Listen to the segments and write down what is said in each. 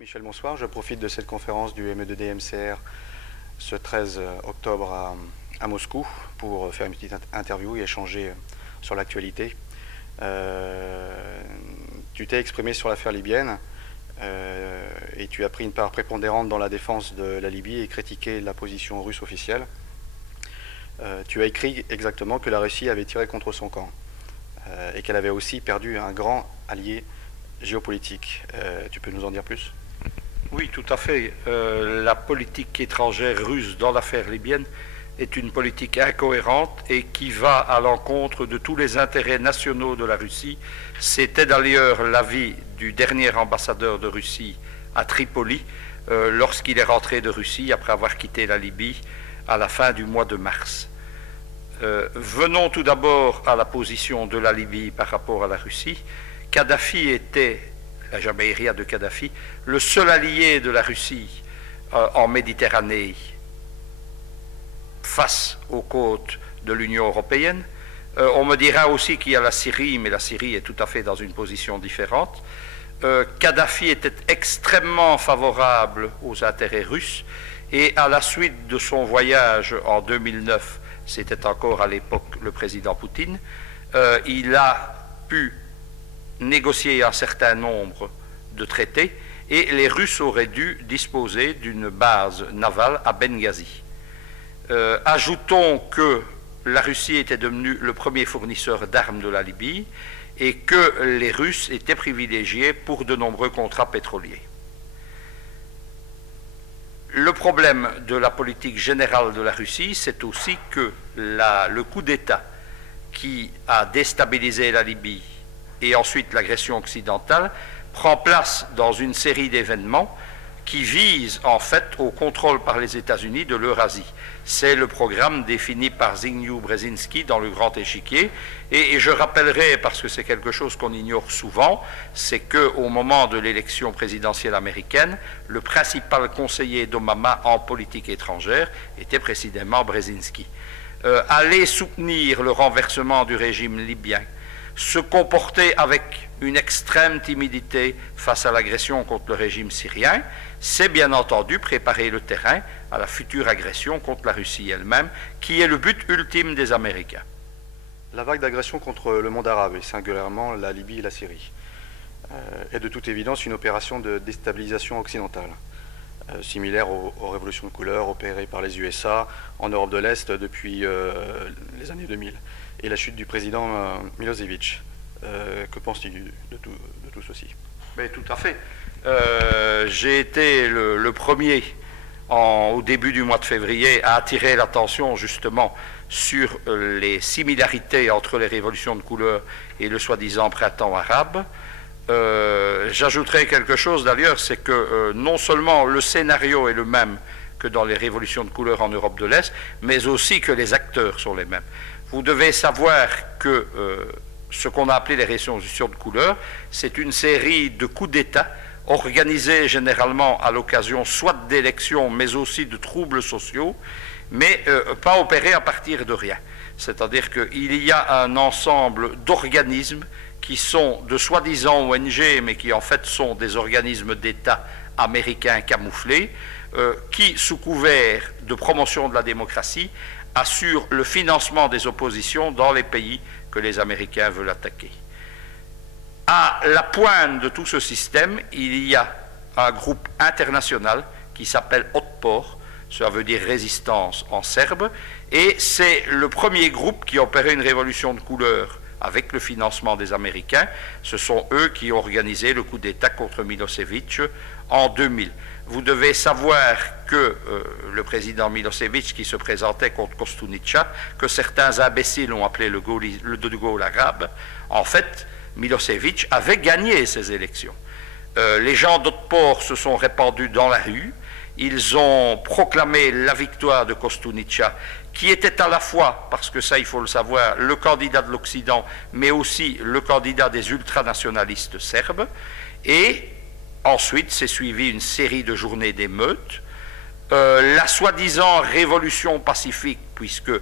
Michel, bonsoir. Je profite de cette conférence du MEDD-MCR ce 13 octobre à Moscou pour faire une petite interview et échanger sur l'actualité. Tu t'es exprimé sur l'affaire libyenne et tu as pris une part prépondérante dans la défense de la Libye et critiqué la position russe officielle. Tu as écrit exactement que la Russie avait tiré contre son camp et qu'elle avait aussi perdu un grand allié géopolitique. Tu peux nous en dire plus ? Oui, tout à fait. La politique étrangère russe dans l'affaire libyenne est une politique incohérente et qui va à l'encontre de tous les intérêts nationaux de la Russie. C'était d'ailleurs l'avis du dernier ambassadeur de Russie à Tripoli lorsqu'il est rentré de Russie après avoir quitté la Libye à la fin du mois de mars. Venons tout d'abord à la position de la Libye par rapport à la Russie. Kadhafi était, la Jamaïria de Kadhafi, le seul allié de la Russie en Méditerranée face aux côtes de l'Union européenne. On me dira aussi qu'il y a la Syrie, mais la Syrie est tout à fait dans une position différente. Kadhafi était extrêmement favorable aux intérêts russes et à la suite de son voyage en 2009, c'était encore à l'époque le président Poutine, il a pu négocier un certain nombre de traités et les Russes auraient dû disposer d'une base navale à Benghazi. Ajoutons que la Russie était devenue le premier fournisseur d'armes de la Libye et que les Russes étaient privilégiés pour de nombreux contrats pétroliers. Le problème de la politique générale de la Russie, c'est aussi que le coup d'État qui a déstabilisé la Libye et ensuite l'agression occidentale prend place dans une série d'événements qui visent en fait au contrôle par les États-Unis de l'Eurasie. C'est le programme défini par Zbigniew Brzezinski dans le Grand Échiquier. Et je rappellerai, parce que c'est quelque chose qu'on ignore souvent, c'est qu'au moment de l'élection présidentielle américaine, le principal conseiller d'Obama en politique étrangère était précisément Brzezinski. Aller soutenir le renversement du régime libyen, se comporter avec une extrême timidité face à l'agression contre le régime syrien, c'est bien entendu préparer le terrain à la future agression contre la Russie elle-même, qui est le but ultime des Américains. La vague d'agression contre le monde arabe, et singulièrement la Libye et la Syrie, est de toute évidence une opération de déstabilisation occidentale, similaire aux révolutions de couleur opérées par les USA en Europe de l'Est depuis les années 2000, et la chute du président Milosevic. Que penses-tu de tout ceci? Mais tout à fait. J'ai été le premier, au début du mois de février, à attirer l'attention justement sur les similarités entre les révolutions de couleur et le soi-disant printemps arabe. J'ajouterai quelque chose d'ailleurs, c'est que non seulement le scénario est le même que dans les révolutions de couleur en Europe de l'Est, mais aussi que les acteurs sont les mêmes. Vous devez savoir que ce qu'on a appelé les révolutions de couleur, c'est une série de coups d'État organisés généralement à l'occasion soit d'élections, mais aussi de troubles sociaux, mais pas opérés à partir de rien. C'est-à-dire qu'il y a un ensemble d'organismes qui sont de soi-disant ONG, mais qui en fait sont des organismes d'État américains camouflés, qui, sous couvert de promotion de la démocratie, assurent le financement des oppositions dans les pays que les Américains veulent attaquer. À la pointe de tout ce système, il y a un groupe international qui s'appelle Otpor, cela veut dire résistance en serbe, et c'est le premier groupe qui a opéré une révolution de couleur avec le financement des Américains. Ce sont eux qui ont organisé le coup d'État contre Milosevic en 2000. Vous devez savoir que le président Milosevic, qui se présentait contre Kostunica, que certains imbéciles ont appelé le De Gaulle arabe, en fait, Milosevic avait gagné ces élections. Les gens d'Otpor se sont répandus dans la rue, ils ont proclamé la victoire de Kostunica, qui était à la fois, parce que ça il faut le savoir, le candidat de l'Occident, mais aussi le candidat des ultranationalistes serbes, et ensuite, s'est suivi une série de journées d'émeutes. La soi-disant révolution pacifique, puisque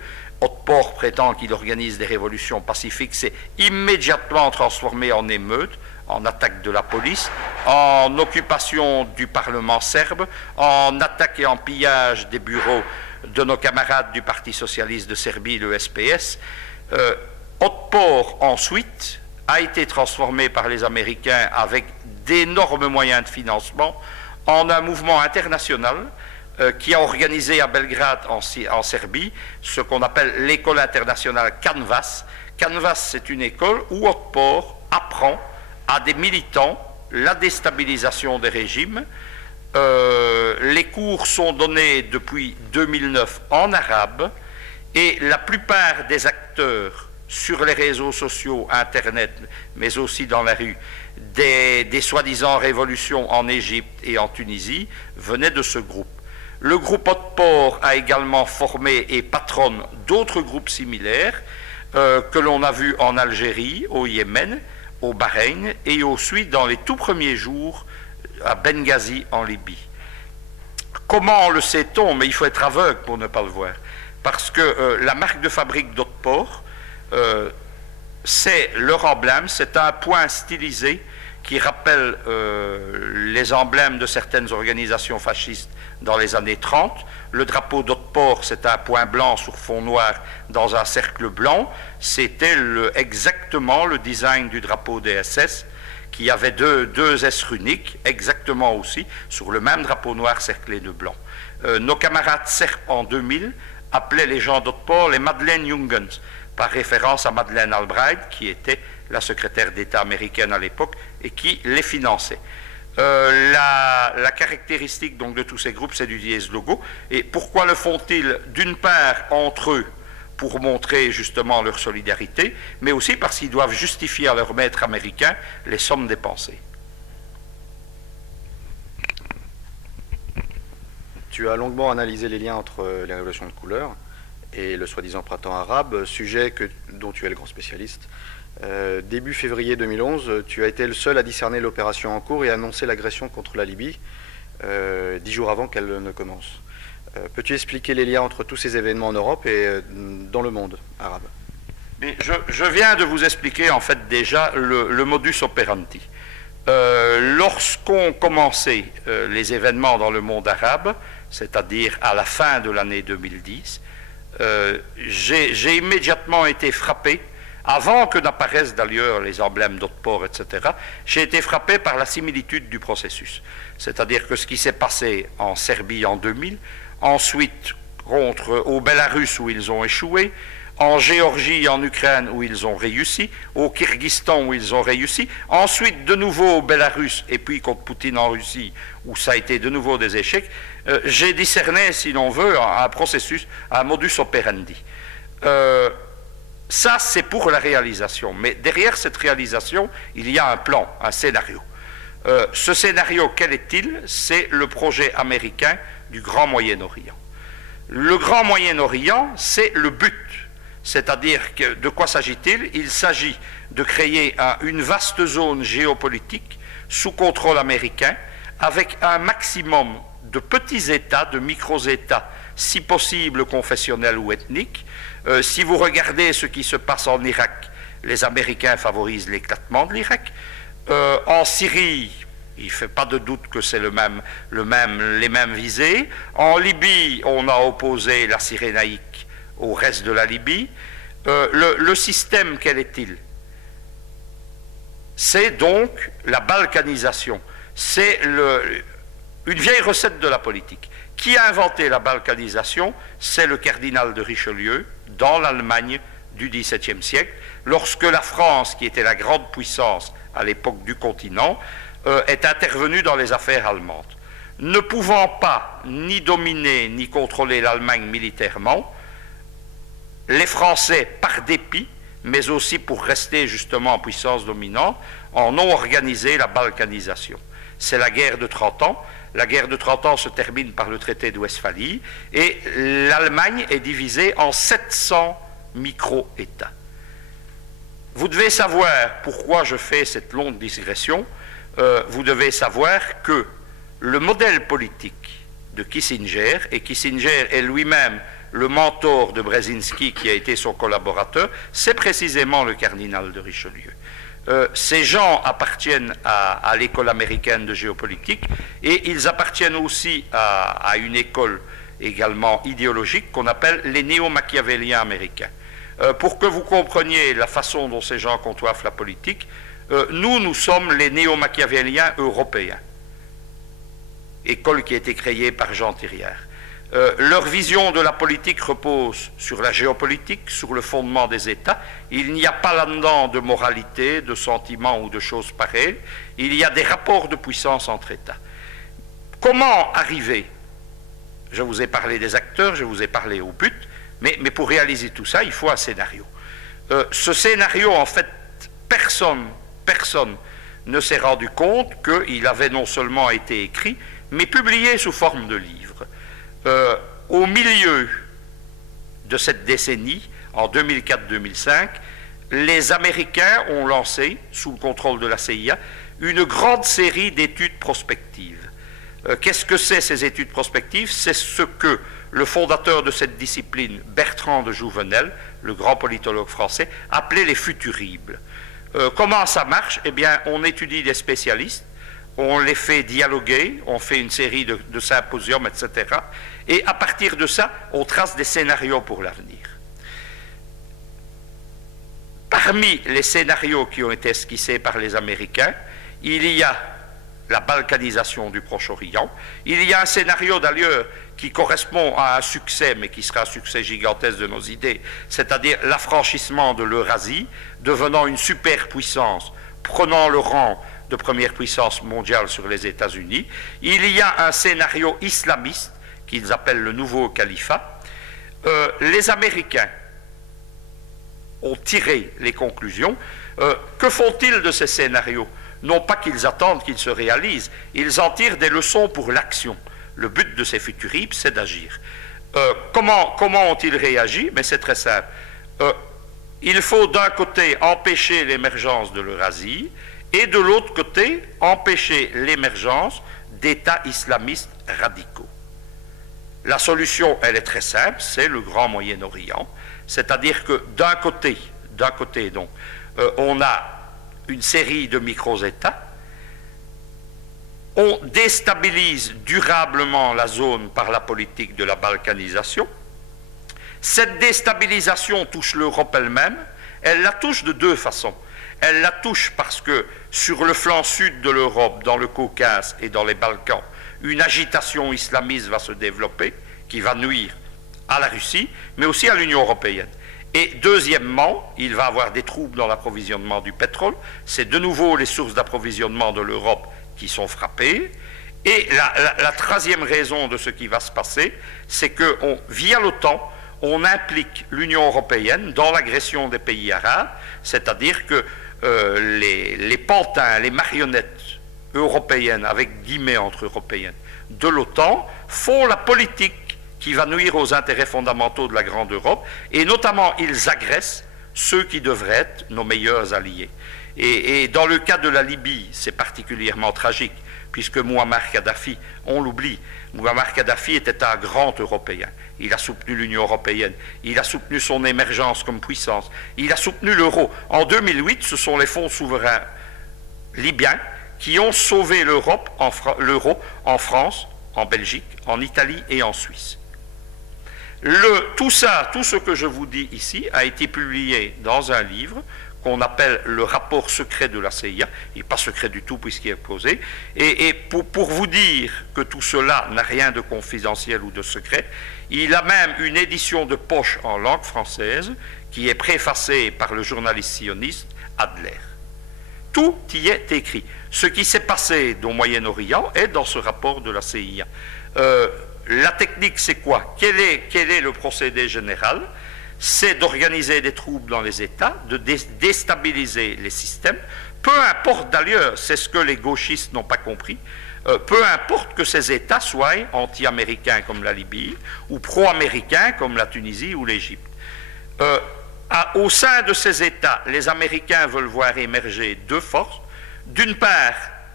Otpor prétend qu'il organise des révolutions pacifiques, s'est immédiatement transformée en émeute. en attaque de la police, en occupation du Parlement serbe, en attaque et en pillage des bureaux de nos camarades du Parti socialiste de Serbie, le SPS. Otpor, ensuite, a été transformé par les Américains avec d'énormes moyens de financement en un mouvement international qui a organisé à Belgrade, en Serbie, ce qu'on appelle l'école internationale Canvas. Canvas, c'est une école où Otpor apprend à des militants la déstabilisation des régimes. Les cours sont donnés depuis 2009 en arabe et la plupart des acteurs sur les réseaux sociaux, Internet, mais aussi dans la rue, des soi-disant révolutions en Égypte et en Tunisie venaient de ce groupe. Le groupe Otpor a également formé et patronne d'autres groupes similaires que l'on a vus en Algérie, au Yémen, au Bahreïn et ensuite dans les tout premiers jours à Benghazi en Libye. Comment le sait-on? Mais il faut être aveugle pour ne pas le voir. Parce que la marque de fabrique d'Otpor, c'est leur emblème, c'est un point stylisé qui rappelle les emblèmes de certaines organisations fascistes dans les années 30. Le drapeau d'Otpor, c'est un point blanc sur fond noir dans un cercle blanc. C'était exactement le design du drapeau des SS, qui avait deux S runiques, exactement aussi, sur le même drapeau noir cerclé de blanc. Nos camarades serbes en 2000 appelaient les gens d'Otpor les Madeleine Jungens, par référence à Madeleine Albright, qui était la secrétaire d'État américaine à l'époque et qui les finançait. La caractéristique donc de tous ces groupes, c'est d'utiliser ce logo. Et pourquoi le font-ils? D'une part, entre eux, pour montrer justement leur solidarité, mais aussi parce qu'ils doivent justifier à leur maître américain les sommes dépensées. Tu as longuement analysé les liens entre les révolutions de couleur et le soi-disant printemps arabe, sujet dont tu es le grand spécialiste. Début février 2011, tu as été le seul à discerner l'opération en cours et à annoncer l'agression contre la Libye, 10 jours avant qu'elle ne commence. Peux-tu expliquer les liens entre tous ces événements en Europe et dans le monde arabe? Mais je viens de vous expliquer en fait déjà le modus operandi. Lorsqu'ont commencé les événements dans le monde arabe, c'est-à-dire à la fin de l'année 2010, j'ai immédiatement été frappé, avant que n'apparaissent d'ailleurs les emblèmes d'Otpor, etc., j'ai été frappé par la similitude du processus. C'est-à-dire que ce qui s'est passé en Serbie en 2000, ensuite au Bélarus où ils ont échoué, en Géorgie et en Ukraine où ils ont réussi, au Kyrgyzstan où ils ont réussi, ensuite de nouveau au Bélarus et puis contre Poutine en Russie où ça a été de nouveau des échecs, j'ai discerné, si l'on veut, un processus, un modus operandi. Ça, c'est pour la réalisation. Mais derrière cette réalisation, il y a un plan, un scénario. Ce scénario, quel est-il? C'est le projet américain du Grand Moyen-Orient. Le Grand Moyen-Orient, c'est le but. C'est-à-dire que de quoi s'agit-il? Il s'agit de créer une vaste zone géopolitique sous contrôle américain avec un maximum de petits États, de micro-États, si possible confessionnels ou ethniques. Si vous regardez ce qui se passe en Irak, les Américains favorisent l'éclatement de l'Irak. En Syrie, il ne fait pas de doute que c'est les mêmes visées. En Libye, on a opposé la Cyrénaïque au reste de la Libye. Le système, quel est-il? C'est donc la balkanisation. C'est une vieille recette de la politique. Qui a inventé la balkanisation? C'est le cardinal de Richelieu, dans l'Allemagne du XVIIe siècle, lorsque la France, qui était la grande puissance à l'époque du continent, est intervenue dans les affaires allemandes. Ne pouvant pas ni dominer ni contrôler l'Allemagne militairement, les Français, par dépit, mais aussi pour rester justement en puissance dominante, en ont organisé la balkanisation. C'est la guerre de 30 ans. La guerre de 30 ans se termine par le traité de Westphalie et l'Allemagne est divisée en 700 micro-États. Vous devez savoir pourquoi je fais cette longue digression. Vous devez savoir que le modèle politique de Kissinger, et Kissinger est lui-même le mentor de Brzezinski qui a été son collaborateur, c'est précisément le cardinal de Richelieu. Ces gens appartiennent à l'école américaine de géopolitique et ils appartiennent aussi à une école également idéologique qu'on appelle les néo-machiavéliens américains. Pour que vous compreniez la façon dont ces gens conçoivent la politique, nous sommes les néo-machiavéliens européens, école qui a été créée par Jean Thiriard. Leur vision de la politique repose sur la géopolitique, sur le fondement des États. Il n'y a pas là-dedans de moralité, de sentiments ou de choses pareilles. Il y a des rapports de puissance entre États. Comment arriver? Je vous ai parlé des acteurs, je vous ai parlé au but, mais pour réaliser tout ça, il faut un scénario. Ce scénario, en fait, personne ne s'est rendu compte qu'il avait non seulement été écrit, mais publié sous forme de livre. Au milieu de cette décennie, en 2004-2005, les Américains ont lancé, sous le contrôle de la CIA, une grande série d'études prospectives. Qu'est-ce que c'est ces études prospectives? C'est ce que le fondateur de cette discipline, Bertrand de Jouvenel, le grand politologue français, appelait les futuribles. Comment ça marche? Eh bien, on étudie des spécialistes, on les fait dialoguer, on fait une série de symposiums, etc. Et à partir de ça, on trace des scénarios pour l'avenir. Parmi les scénarios qui ont été esquissés par les Américains, il y a la balkanisation du Proche-Orient. Il y a un scénario d'ailleurs qui correspond à un succès, mais qui sera un succès gigantesque de nos idées, c'est-à-dire l'affranchissement de l'Eurasie, devenant une superpuissance, prenant le rang de première puissance mondiale sur les États-Unis. Il y a un scénario islamiste qu'ils appellent le nouveau califat. Les Américains ont tiré les conclusions. Que font-ils de ces scénarios? Non pas qu'ils attendent qu'ils se réalisent, ils en tirent des leçons pour l'action. Le but de ces futuribles, c'est d'agir. Comment ont-ils réagi? Mais c'est très simple. Il faut d'un côté empêcher l'émergence de l'Eurasie, et de l'autre côté, empêcher l'émergence d'États islamistes radicaux. La solution, elle est très simple, c'est le Grand Moyen-Orient, c'est-à-dire que d'un côté donc, on a une série de micro-États, on déstabilise durablement la zone par la politique de la balkanisation. Cette déstabilisation touche l'Europe elle-même, elle la touche de deux façons. Elle la touche parce que sur le flanc sud de l'Europe, dans le Caucase et dans les Balkans, une agitation islamiste va se développer qui va nuire à la Russie, mais aussi à l'Union européenne. Et deuxièmement, il va y avoir des troubles dans l'approvisionnement du pétrole. C'est de nouveau les sources d'approvisionnement de l'Europe qui sont frappées. Et la troisième raison de ce qui va se passer, c'est que via l'OTAN, on implique l'Union européenne dans l'agression des pays arabes, c'est-à-dire que les pantins, les marionnettes européennes, avec guillemets entre européennes, de l'OTAN, font la politique qui va nuire aux intérêts fondamentaux de la grande Europe, et notamment ils agressent ceux qui devraient être nos meilleurs alliés. Et dans le cas de la Libye, c'est particulièrement tragique, puisque Mouammar Kadhafi, on l'oublie, Mouammar Kadhafi était un grand Européen. Il a soutenu l'Union européenne, il a soutenu son émergence comme puissance, il a soutenu l'euro. En 2008, ce sont les fonds souverains libyens qui ont sauvé l'euro en France, en Belgique, en Italie et en Suisse. Tout ce que je vous dis ici a été publié dans un livre qu'on appelle le rapport secret de la CIA. Il n'est pas secret du tout puisqu'il est posé. Et pour vous dire que tout cela n'a rien de confidentiel ou de secret, il a même une édition de poche en langue française qui est préfacée par le journaliste sioniste Adler. Tout y est écrit. Ce qui s'est passé au Moyen-Orient est dans ce rapport de la CIA. La technique, c'est quoi? Quel est le procédé général? C'est d'organiser des troubles dans les États, de déstabiliser les systèmes, peu importe d'ailleurs, c'est ce que les gauchistes n'ont pas compris, peu importe que ces États soient anti-américains comme la Libye, ou pro-américains comme la Tunisie ou l'Égypte. Au sein de ces États, les Américains veulent voir émerger deux forces, d'une part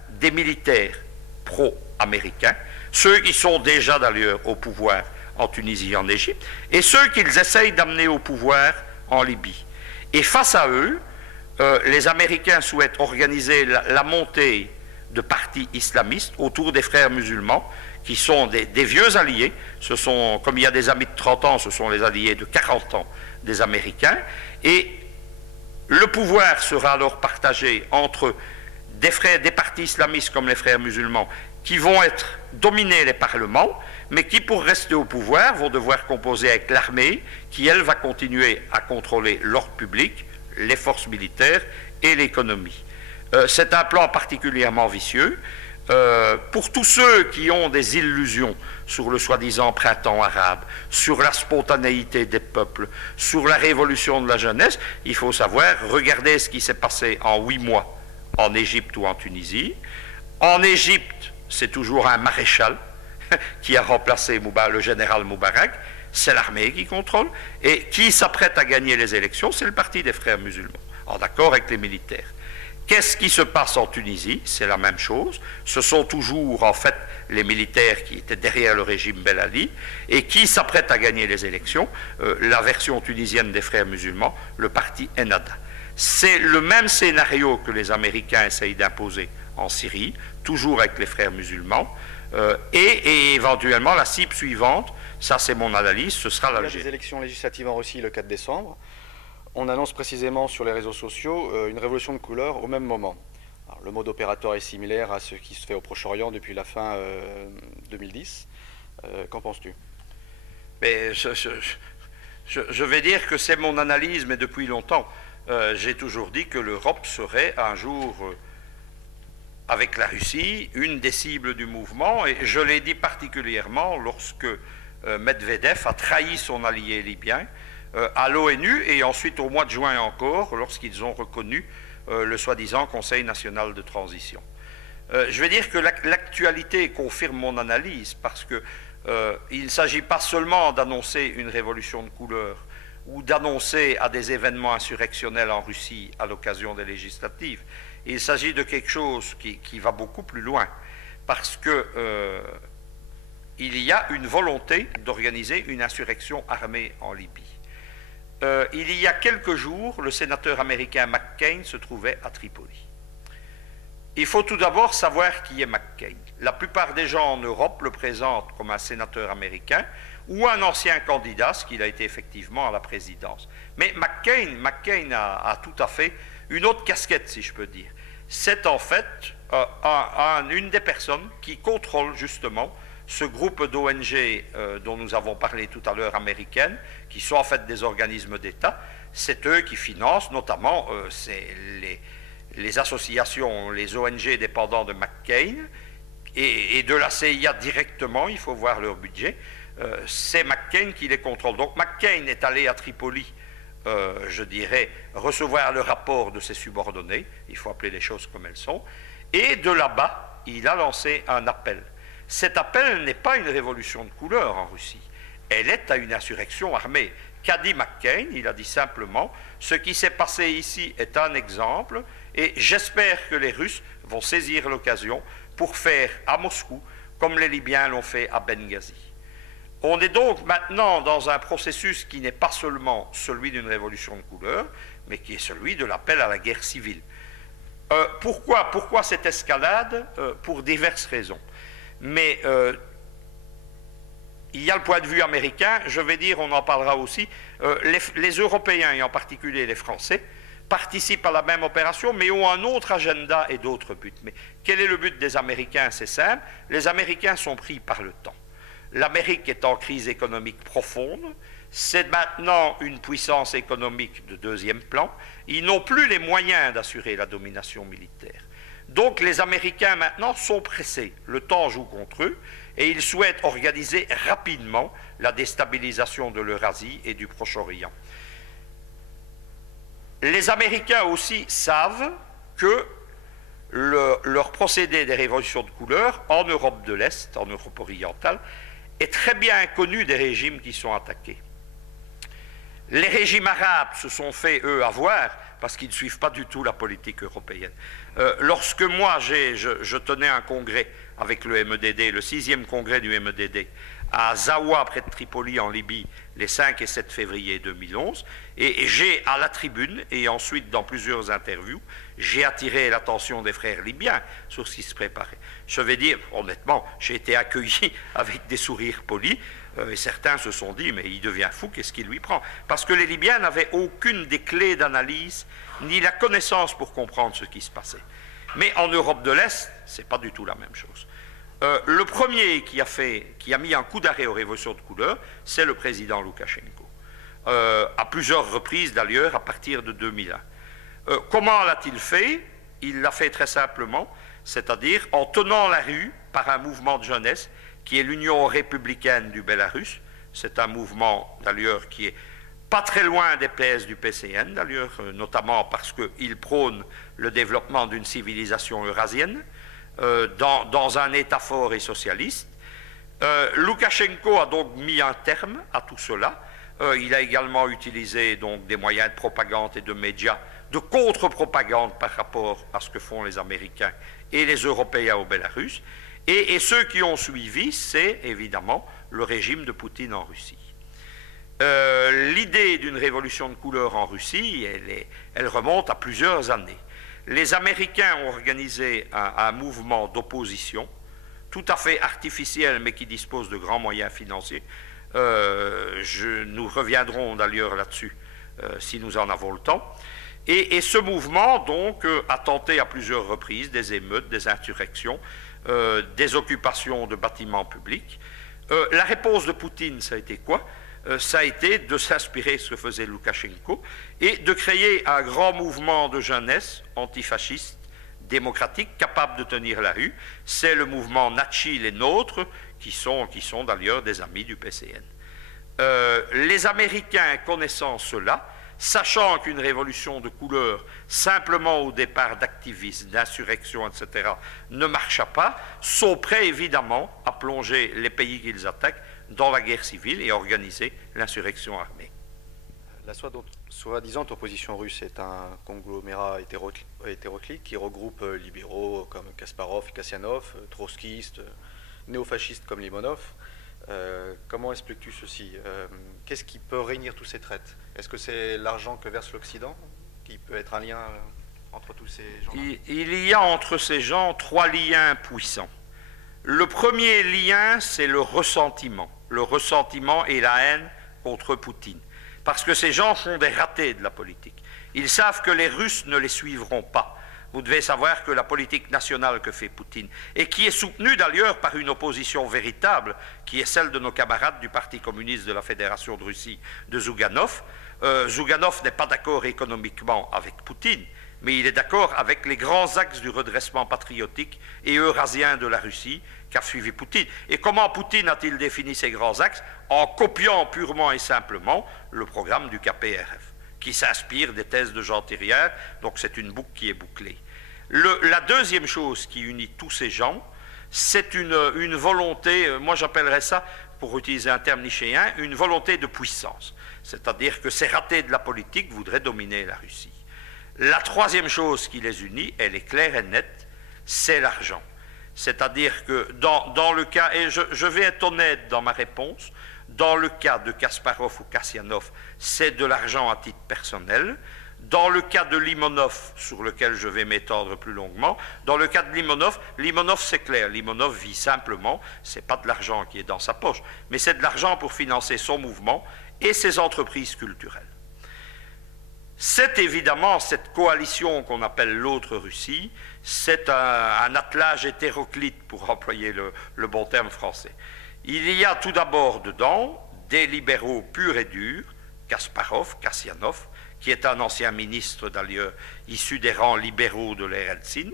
des militaires pro-américains, ceux qui sont déjà d'ailleurs au pouvoir en Tunisie et en Égypte, et ceux qu'ils essayent d'amener au pouvoir en Libye. Et face à eux, les Américains souhaitent organiser la montée de partis islamistes autour des frères musulmans, qui sont des vieux alliés. Ce sont, comme il y a des amis de 30 ans, ce sont les alliés de 40 ans des Américains. Et le pouvoir sera alors partagé entre des partis islamistes comme les frères musulmans, qui vont dominer les parlements, mais qui, pour rester au pouvoir, vont devoir composer avec l'armée, qui, elle, va continuer à contrôler l'ordre public, les forces militaires et l'économie. C'est un plan particulièrement vicieux. Pour tous ceux qui ont des illusions sur le soi-disant printemps arabe, sur la spontanéité des peuples, sur la révolution de la jeunesse, il faut savoir, regardez ce qui s'est passé en 8 mois en Égypte ou en Tunisie. En Égypte, c'est toujours un maréchal qui a remplacé le général Moubarak, c'est l'armée qui contrôle, et qui s'apprête à gagner les élections, c'est le parti des frères musulmans, en accord avec les militaires. Qu'est-ce qui se passe en Tunisie? C'est la même chose. Ce sont toujours, en fait, les militaires qui étaient derrière le régime Ben Ali et qui s'apprêtent à gagner les élections. La version tunisienne des frères musulmans, le parti Ennahda. C'est le même scénario que les Américains essayent d'imposer en Syrie, toujours avec les frères musulmans. Et éventuellement, la cible suivante, ça c'est mon analyse, ce sera l'Algérie. Il y a des élections législatives en Russie le 4 décembre. On annonce précisément sur les réseaux sociaux une révolution de couleur au même moment. Alors, le mode opératoire est similaire à ce qui se fait au Proche-Orient depuis la fin 2010. Qu'en penses-tu? Mais je vais dire que c'est mon analyse, mais depuis longtemps. J'ai toujours dit que l'Europe serait un jour, avec la Russie, une des cibles du mouvement, et je l'ai dit particulièrement lorsque Medvedev a trahi son allié libyen à l'ONU, et ensuite au mois de juin encore, lorsqu'ils ont reconnu le soi-disant Conseil national de transition. Je vais dire que l'actualité confirme mon analyse, parce que il ne s'agit pas seulement d'annoncer une révolution de couleur, ou d'annoncer à des événements insurrectionnels en Russie à l'occasion des législatives. Il s'agit de quelque chose qui va beaucoup plus loin, parce que il y a une volonté d'organiser une insurrection armée en Libye. Il y a quelques jours, le sénateur américain McCain se trouvait à Tripoli. Il faut tout d'abord savoir qui est McCain. La plupart des gens en Europe le présentent comme un sénateur américain ou un ancien candidat, ce qu'il a été effectivement à la présidence. Mais McCain a tout à fait une autre casquette, si je peux dire. C'est en fait une des personnes qui contrôle justement ce groupe d'ONG dont nous avons parlé tout à l'heure, américaines, qui sont en fait des organismes d'État. C'est eux qui financent, notamment les associations, les ONG dépendant de McCain et de la CIA directement, il faut voir leur budget. C'est McCain qui les contrôle. Donc McCain est allé à Tripoli, je dirais, recevoir le rapport de ses subordonnés, il faut appeler les choses comme elles sont, et de là-bas, il a lancé un appel. Cet appel n'est pas une révolution de couleur en Russie, elle est à une insurrection armée. Qu'a dit McCain? Il a dit simplement, ce qui s'est passé ici est un exemple, et j'espère que les Russes vont saisir l'occasion pour faire à Moscou comme les Libyens l'ont fait à Benghazi. On est donc maintenant dans un processus qui n'est pas seulement celui d'une révolution de couleur, mais qui est celui de l'appel à la guerre civile. Pourquoi cette escalade? Pour diverses raisons. Mais il y a le point de vue américain, je vais dire, on en parlera aussi, les Européens, et en particulier les Français, participent à la même opération, mais ont un autre agenda et d'autres buts. Mais quel est le but des Américains? C'est simple, les Américains sont pris par le temps. L'Amérique est en crise économique profonde, c'est maintenant une puissance économique de deuxième plan, ils n'ont plus les moyens d'assurer la domination militaire. Donc les Américains maintenant sont pressés, le temps joue contre eux, et ils souhaitent organiser rapidement la déstabilisation de l'Eurasie et du Proche-Orient. Les Américains aussi savent que leur procédé des révolutions de couleur en Europe de l'Est, en Europe orientale, est très bien connu des régimes qui sont attaqués. Les régimes arabes se sont fait, eux, avoir, parce qu'ils ne suivent pas du tout la politique européenne. Lorsque moi, je tenais un congrès avec le MEDD, le 6e congrès du MEDD, à Zaouia, près de Tripoli, en Libye, les 5 et 7 février 2011. Et j'ai, à la tribune, et ensuite dans plusieurs interviews, j'ai attiré l'attention des frères libyens sur ce qui se préparait. Je vais dire, honnêtement, j'ai été accueilli avec des sourires polis, et certains se sont dit, mais il devient fou, qu'est-ce qui lui prend? Parce que les Libyens n'avaient aucune des clés d'analyse, ni la connaissance pour comprendre ce qui se passait. Mais en Europe de l'Est, c'est pas du tout la même chose. Le premier qui a mis un coup d'arrêt aux révolutions de couleur, c'est le président Loukachenko. À plusieurs reprises d'ailleurs, à partir de 2001. Comment l'a-t-il fait? Il l'a fait très simplement, c'est-à-dire en tenant la rue par un mouvement de jeunesse qui est l'Union républicaine du Bélarus. C'est un mouvement d'ailleurs qui est pas très loin des thèses du PCN d'ailleurs, notamment parce qu'il prône le développement d'une civilisation eurasienne dans un État fort et socialiste. Loukachenko a donc mis un terme à tout cela. Il a également utilisé donc des moyens de propagande et de médias, de contre-propagande par rapport à ce que font les Américains et les Européens au Bélarus. Et ceux qui ont suivi, c'est évidemment le régime de Poutine en Russie. L'idée d'une révolution de couleur en Russie, elle remonte à plusieurs années. Les Américains ont organisé un mouvement d'opposition, tout à fait artificiel, mais qui dispose de grands moyens financiers. Nous reviendrons d'ailleurs là-dessus si nous en avons le temps. Et ce mouvement, donc, a tenté à plusieurs reprises des émeutes, des insurrections, des occupations de bâtiments publics. La réponse de Poutine, ça a été quoi? Ça a été de s'inspirer de ce que faisait Loukachenko et de créer un grand mouvement de jeunesse antifasciste, démocratique, capable de tenir la rue. C'est le mouvement Natchi, les nôtres, qui sont d'ailleurs des amis du PCN. Les Américains, connaissant cela, sachant qu'une révolution de couleur, simplement au départ d'activisme, d'insurrection, etc., ne marcha pas, sont prêts évidemment à plonger les pays qu'ils attaquent dans la guerre civile et à organiser l'insurrection armée. La soi-disant opposition russe est un conglomérat hétéroclite qui regroupe libéraux comme Kasparov et Kassianov, trotskistes, néofascistes comme Limonov. Comment expliques-tu ceci? Qu'est-ce qui peut réunir tous ces traits? Est-ce que c'est l'argent que verse l'Occident qui peut être un lien entre tous ces gens-là? Il y a entre ces gens 3 liens puissants. Le premier lien, c'est le ressentiment et la haine contre Poutine. Parce que ces gens sont des ratés de la politique. Ils savent que les Russes ne les suivront pas. Vous devez savoir que la politique nationale que fait Poutine, et qui est soutenue d'ailleurs par une opposition véritable, qui est celle de nos camarades du Parti communiste de la Fédération de Russie, de Zouganov. Zouganov n'est pas d'accord économiquement avec Poutine, mais il est d'accord avec les grands axes du redressement patriotique et eurasien de la Russie qu'a suivi Poutine. Et comment Poutine a-t-il défini ces grands axes? En copiant purement et simplement le programme du KPRF, qui s'inspire des thèses de Jean Thirière, donc c'est une boucle qui est bouclée. La deuxième chose qui unit tous ces gens, c'est une volonté, moi j'appellerais ça, pour utiliser un terme nichéen, une volonté de puissance. C'est-à-dire que ces ratés de la politique voudraient dominer la Russie. La troisième chose qui les unit, elle est claire et nette, c'est l'argent. C'est-à-dire que dans le cas, et je vais être honnête dans ma réponse, dans le cas de Kasparov ou Kassianov, c'est de l'argent à titre personnel. Dans le cas de Limonov, sur lequel je vais m'étendre plus longuement, dans le cas de Limonov c'est clair, Limonov vit simplement, c'est pas de l'argent qui est dans sa poche, mais c'est de l'argent pour financer son mouvement et ses entreprises culturelles. C'est évidemment cette coalition qu'on appelle l'autre Russie, c'est un attelage hétéroclite, pour employer le bon terme français. Il y a tout d'abord dedans des libéraux purs et durs, Kasparov, Kassianov, qui est un ancien ministre d'ailleurs issu des rangs libéraux de l'ère Eltsine.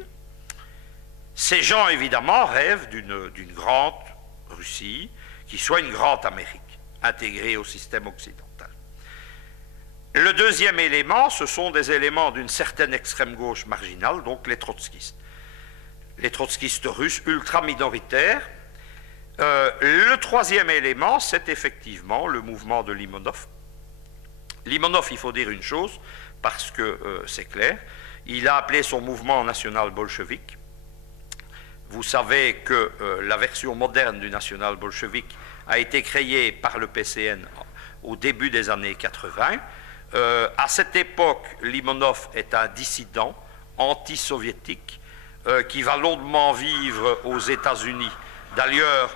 Ces gens, évidemment, rêvent d'une grande Russie qui soit une grande Amérique, intégrée au système occidental. Le deuxième élément, ce sont des éléments d'une certaine extrême gauche marginale, donc les trotskistes. Les trotskistes russes ultra minoritaires. Le troisième élément, c'est effectivement le mouvement de Limonov. Limonov, il faut dire une chose, parce que c'est clair, il a appelé son mouvement national bolchevique. Vous savez que la version moderne du national-bolchevique a été créée par le PCN au début des années 80. À cette époque, Limonov est un dissident anti-soviétique qui va longuement vivre aux États-Unis. D'ailleurs,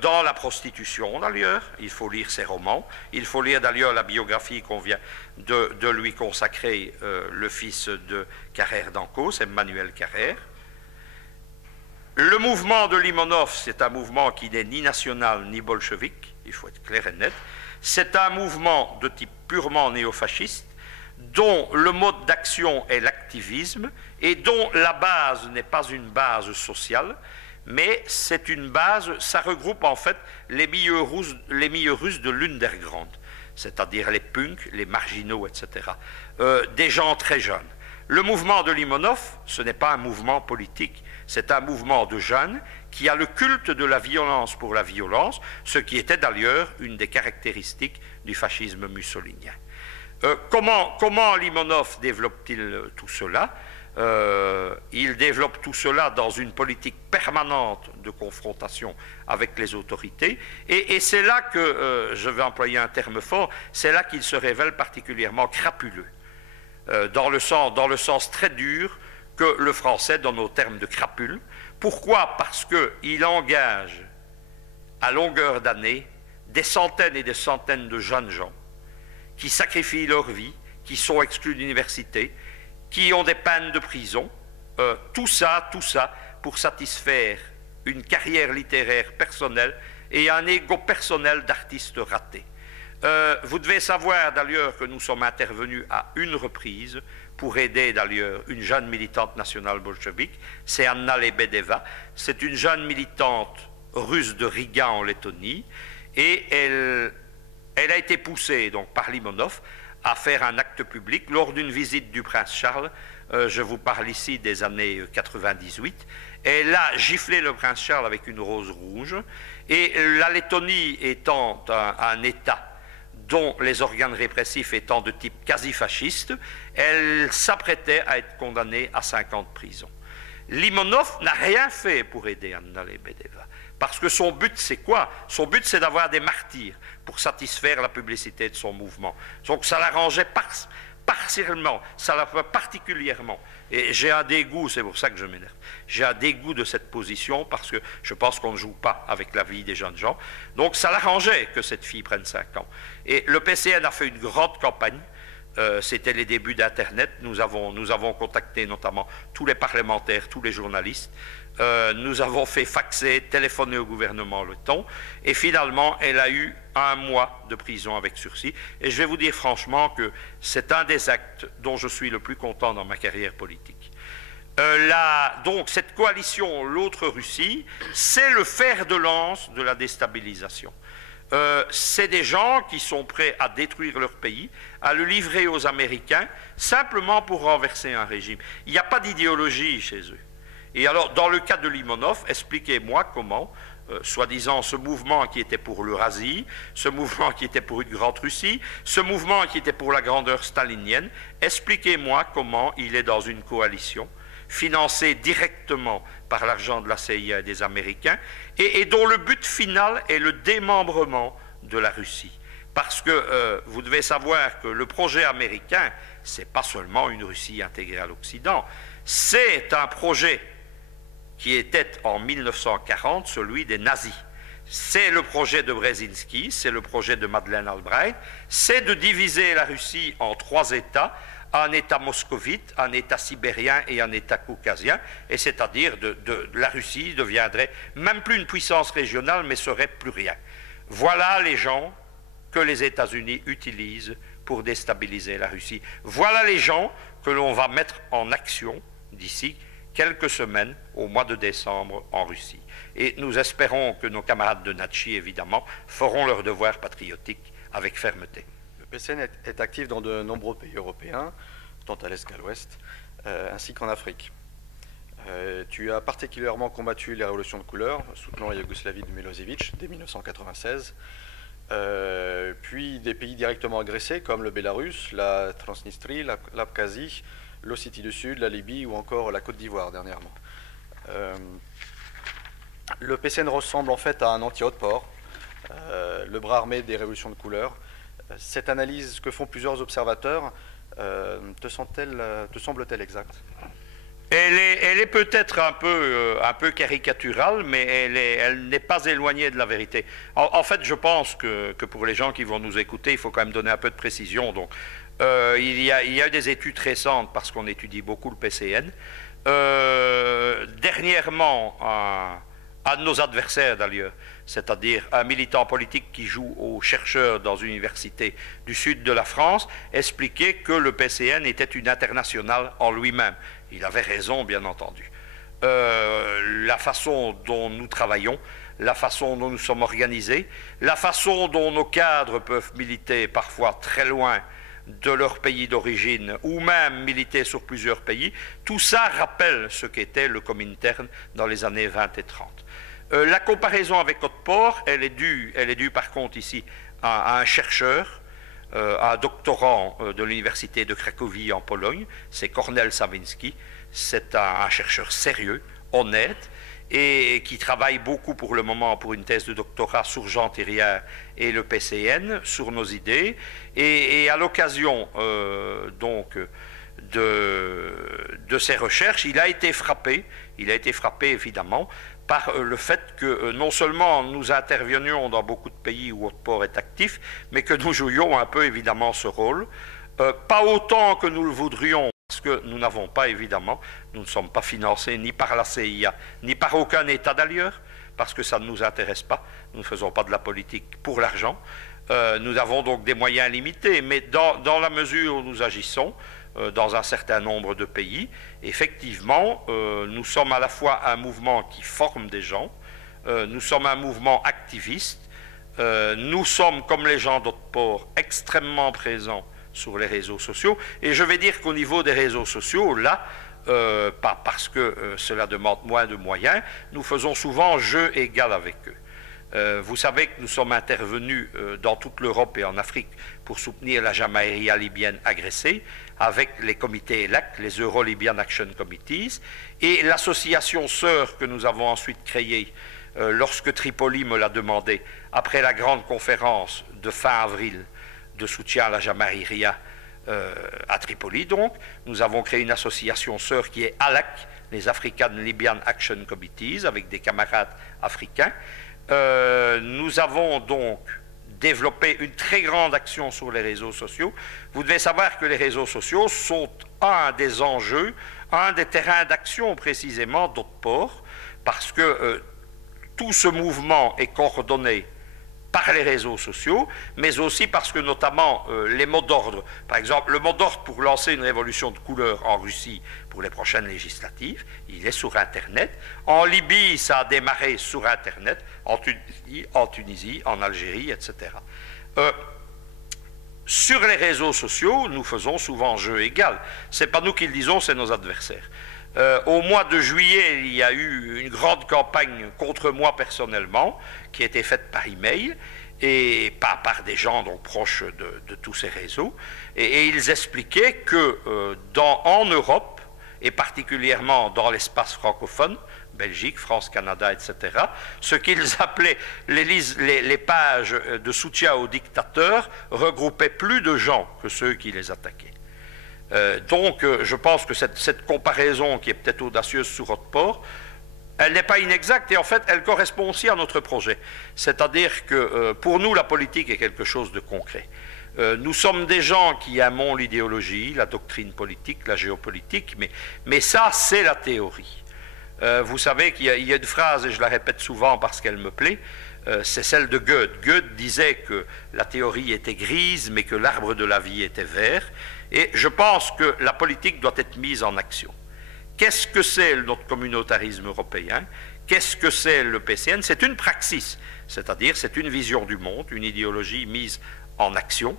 dans la prostitution, d'ailleurs, il faut lire ses romans, il faut lire d'ailleurs la biographie qu'on vient de lui consacrer, le fils de Carrère d'Ancos, Emmanuel Carrère. Le mouvement de Limonov, c'est un mouvement qui n'est ni national ni bolchevique, il faut être clair et net. C'est un mouvement de type purement néofasciste, dont le mode d'action est l'activisme et dont la base n'est pas une base sociale, mais c'est une base, ça regroupe en fait les milieux russes de l'underground, c'est-à-dire les punks, les marginaux, etc. Des gens très jeunes. Le mouvement de Limonov, ce n'est pas un mouvement politique, c'est un mouvement de jeunes qui a le culte de la violence pour la violence, ce qui était d'ailleurs une des caractéristiques du fascisme mussolinien. Comment Limonov développe-t-il tout cela? Il développe tout cela dans une politique permanente de confrontation avec les autorités, et c'est là que, je vais employer un terme fort, c'est là qu'il se révèle particulièrement crapuleux, dans le sens très dur que le français donne au terme de crapule. Pourquoi? Parce qu'il engage à longueur d'année des centaines et des centaines de jeunes gens qui sacrifient leur vie, qui sont exclus d'université, qui ont des peines de prison, tout ça pour satisfaire une carrière littéraire personnelle et un ego personnel d'artiste raté. Vous devez savoir d'ailleurs que nous sommes intervenus à une reprise pour aider d'ailleurs une jeune militante nationale bolchevique, c'est Anna Lebedeva. C'est une jeune militante russe de Riga en Lettonie, et elle a été poussée donc par Limonov à faire un acte public lors d'une visite du prince Charles. Je vous parle ici des années 98. Elle a giflé le prince Charles avec une rose rouge, et la Lettonie étant un État dont les organes répressifs étant de type quasi-fasciste, elle s'apprêtait à être condamnée à 5 ans de prison. Limonov n'a rien fait pour aider Anna Lebedeva, parce que son but c'est quoi? Son but c'est d'avoir des martyrs pour satisfaire la publicité de son mouvement. Donc ça l'arrangeait partiellement, ça la particulièrement. Et j'ai un dégoût, c'est pour ça que je m'énerve, j'ai un dégoût de cette position, parce que je pense qu'on ne joue pas avec la vie des jeunes gens. Donc ça l'arrangeait que cette fille prenne 5 ans. Et le PCN a fait une grande campagne. C'était les débuts d'Internet. Nous avons contacté notamment tous les parlementaires, tous les journalistes. Nous avons fait faxer, téléphoner au gouvernement le ton. Et finalement, elle a eu 1 mois de prison avec sursis. Et je vais vous dire franchement que c'est un des actes dont je suis le plus content dans ma carrière politique. Donc cette coalition, l'autre Russie, c'est le fer de lance de la déstabilisation. C'est des gens qui sont prêts à détruire leur pays, à le livrer aux Américains, simplement pour renverser un régime. Il n'y a pas d'idéologie chez eux. Et alors, dans le cas de Limonov, expliquez-moi comment, soi-disant, ce mouvement qui était pour l'Eurasie, ce mouvement qui était pour une grande Russie, ce mouvement qui était pour la grandeur stalinienne, expliquez-moi comment il est dans une coalition financée directement par l'argent de la CIA et des Américains, et dont le but final est le démembrement de la Russie. Parce que vous devez savoir que le projet américain, c'est pas seulement une Russie intégrée à l'Occident, c'est un projet qui était en 1940 celui des nazis. C'est le projet de Brzezinski, c'est le projet de Madeleine Albright, c'est de diviser la Russie en 3 États, un État moscovite, un État sibérien et un État caucasien, et c'est-à-dire la Russie deviendrait même plus une puissance régionale, mais serait plus rien. Voilà les gens que les États-Unis utilisent pour déstabiliser la Russie. Voilà les gens que l'on va mettre en action d'ici quelques semaines, au mois de décembre, en Russie. Et nous espérons que nos camarades de Natchi, évidemment, feront leur devoir patriotique avec fermeté. Le PCN est actif dans de nombreux pays européens, tant à l'est qu'à l'ouest, ainsi qu'en Afrique. Tu as particulièrement combattu les révolutions de couleur, soutenant la Yougoslavie de Milosevic dès 1996, puis des pays directement agressés comme le Bélarus, la Transnistrie, l'Abkhazie, l'Ossétie du Sud, la Libye ou encore la Côte d'Ivoire dernièrement. Le PCN ressemble en fait à un anti-haut-port, le bras armé des révolutions de couleur. Cette analyse que font plusieurs observateurs te semble-t-elle exacte? Elle est peut-être un peu caricaturale, mais elle n'est pas éloignée de la vérité. En fait, je pense que pour les gens qui vont nous écouter, il faut quand même donner un peu de précision. Donc, il y a eu des études récentes, parce qu'on étudie beaucoup le PCN. Dernièrement, un de nos adversaires d'ailleurs, c'est-à-dire un militant politique qui joue aux chercheurs dans une université du sud de la France, expliquait que le PCN était une internationale en lui-même. Il avait raison, bien entendu. La façon dont nous travaillons, la façon dont nous sommes organisés, la façon dont nos cadres peuvent militer parfois très loin de leur pays d'origine, ou même militer sur plusieurs pays, tout ça rappelle ce qu'était le Comintern dans les années 20 et 30. La comparaison avec Haute-Port, elle est due par contre ici à un chercheur, un doctorant de l'université de Cracovie en Pologne, c'est Kornel Sawinski. C'est un chercheur sérieux, honnête, et qui travaille beaucoup pour le moment pour une thèse de doctorat sur Jean Thiriart et le PCN, sur nos idées, et à l'occasion donc de ses recherches, il a été frappé évidemment par le fait que non seulement nous intervenions dans beaucoup de pays où Haute-Port est actif, mais que nous jouions un peu évidemment ce rôle, pas autant que nous le voudrions, parce que nous n'avons pas évidemment, nous ne sommes pas financés ni par la CIA, ni par aucun État d'ailleurs, parce que ça ne nous intéresse pas, nous ne faisons pas de la politique pour l'argent, nous avons donc des moyens limités, mais dans la mesure où nous agissons, dans un certain nombre de pays, effectivement, nous sommes à la fois un mouvement qui forme des gens, nous sommes un mouvement activiste, nous sommes, comme les gens d'Haute-Port, extrêmement présents sur les réseaux sociaux, et je vais dire qu'au niveau des réseaux sociaux, là, pas parce que cela demande moins de moyens, nous faisons souvent jeu égal avec eux. Vous savez que nous sommes intervenus dans toute l'Europe et en Afrique pour soutenir la Jamaïria libyenne agressée avec les comités ELAC, les Euro-Libyan Action Committees, et l'association sœur que nous avons ensuite créée lorsque Tripoli me l'a demandé, après la grande conférence de fin avril de soutien à la Jamaïria à Tripoli. Donc, nous avons créé une association sœur qui est ALAC, les African Libyan Action Committees, avec des camarades africains. Nous avons donc développé une très grande action sur les réseaux sociaux. Vous devez savoir que les réseaux sociaux sont un des enjeux, un des terrains d'action précisément d'Haute-Port, parce que tout ce mouvement est coordonné par les réseaux sociaux, mais aussi parce que notamment les mots d'ordre, par exemple le mot d'ordre pour lancer une révolution de couleur en Russie pour les prochaines législatives, il est sur Internet. En Libye, ça a démarré sur Internet, en Tunisie, en Algérie, etc. Sur les réseaux sociaux, nous faisons souvent jeu égal. Ce n'est pas nous qui le disons, c'est nos adversaires. Au mois de juillet, il y a eu une grande campagne contre moi personnellement, qui a été faite par email, et pas par des gens donc proches de tous ces réseaux. Et ils expliquaient que en Europe, et particulièrement dans l'espace francophone, Belgique, France, Canada, etc., ce qu'ils appelaient les pages de soutien aux dictateurs regroupaient plus de gens que ceux qui les attaquaient. Donc, je pense que cette comparaison, qui est peut-être audacieuse sur Haute-Port, elle n'est pas inexacte, et en fait, elle correspond aussi à notre projet. C'est-à-dire que, pour nous, la politique est quelque chose de concret. Nous sommes des gens qui aimons l'idéologie, la doctrine politique, la géopolitique, mais ça, c'est la théorie. Vous savez qu'il y a une phrase, et je la répète souvent parce qu'elle me plaît, c'est celle de Goethe. Goethe disait que la théorie était grise, mais que l'arbre de la vie était vert. Et je pense que la politique doit être mise en action. Qu'est-ce que c'est notre communautarisme européen? Qu'est-ce que c'est le PCN? C'est une praxis, c'est-à-dire c'est une vision du monde, une idéologie mise en action.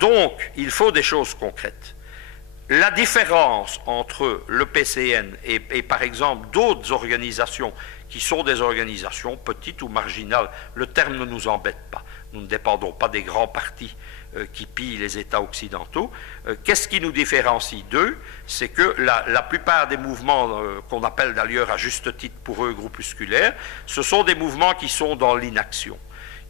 Donc, il faut des choses concrètes. La différence entre le PCN et par exemple d'autres organisations qui sont des organisations petites ou marginales, le terme ne nous embête pas. Nous ne dépendons pas des grands partis qui pillent les États occidentaux. Qu'est-ce qui nous différencie d'eux? C'est que la plupart des mouvements qu'on appelle d'ailleurs à juste titre pour eux groupusculaires, ce sont des mouvements qui sont dans l'inaction.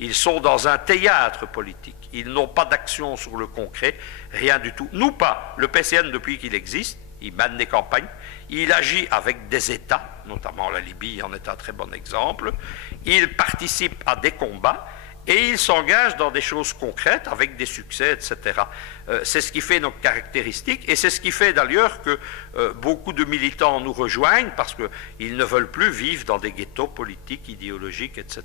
Ils sont dans un théâtre politique. Ils n'ont pas d'action sur le concret, rien du tout. Nous pas. Le PCN, depuis qu'il existe, il mène des campagnes, il agit avec des États, notamment la Libye en est un très bon exemple, il participe à des combats, et il s'engage dans des choses concrètes avec des succès, etc. C'est ce qui fait notre caractéristique et c'est ce qui fait d'ailleurs que beaucoup de militants nous rejoignent parce qu'ils ne veulent plus vivre dans des ghettos politiques, idéologiques, etc.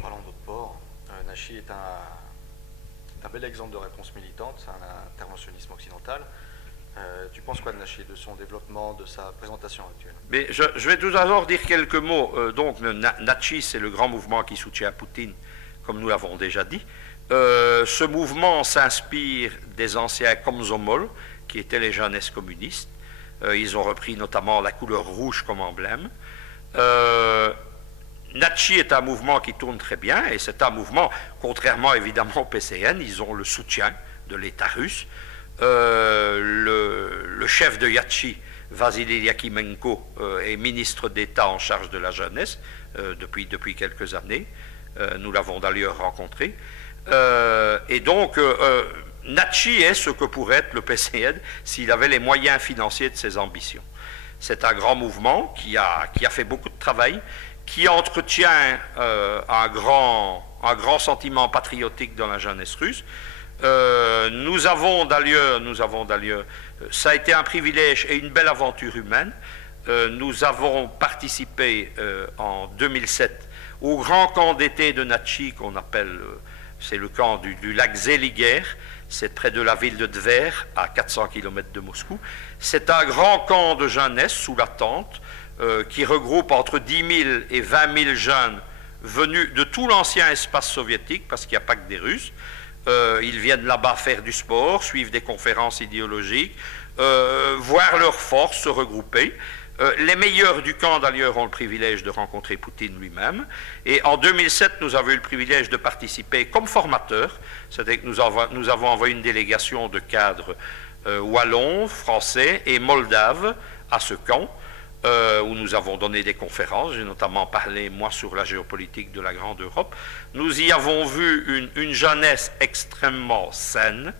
Parlons d'autres ports. Nachi est un bel exemple de réponse militante, c'est un interventionnisme occidental. Tu penses quoi de Nachi, de son développement, de sa présentation actuelle? Mais je vais tout d'abord dire quelques mots. Donc, Nachi, c'est le grand mouvement qui soutient Poutine, comme nous l'avons déjà dit. Ce mouvement s'inspire des anciens Komsomol, qui étaient les jeunesses communistes. Ils ont repris notamment la couleur rouge comme emblème. Nachi est un mouvement qui tourne très bien, et c'est un mouvement, contrairement évidemment au PCN, ils ont le soutien de l'État russe. Le chef de Yatchi, Vassili Yakimenko, est ministre d'État en charge de la jeunesse depuis quelques années. Nous l'avons d'ailleurs rencontré. Et donc, Nachi est ce que pourrait être le PCN s'il avait les moyens financiers de ses ambitions. C'est un grand mouvement qui a fait beaucoup de travail, qui entretient un grand sentiment patriotique dans la jeunesse russe. Nous avons d'ailleurs, ça a été un privilège et une belle aventure humaine. Nous avons participé en 2007 au grand camp d'été de Nachi qu'on appelle, c'est le camp du lac Zeliger, c'est près de la ville de Tver, à 400 km de Moscou. C'est un grand camp de jeunesse sous la tente qui regroupe entre 10 000 et 20 000 jeunes venus de tout l'ancien espace soviétique, parce qu'il n'y a pas que des Russes. Ils viennent là-bas faire du sport, suivre des conférences idéologiques, voir leurs forces se regrouper. Les meilleurs du camp, d'ailleurs, ont le privilège de rencontrer Poutine lui-même. Et en 2007, nous avons eu le privilège de participer comme formateurs. C'est-à-dire que nous avons envoyé une délégation de cadres wallons, français et moldaves à ce camp, où nous avons donné des conférences. J'ai notamment parlé, moi, sur la géopolitique de la Grande Europe. Nous y avons vu une jeunesse extrêmement saine.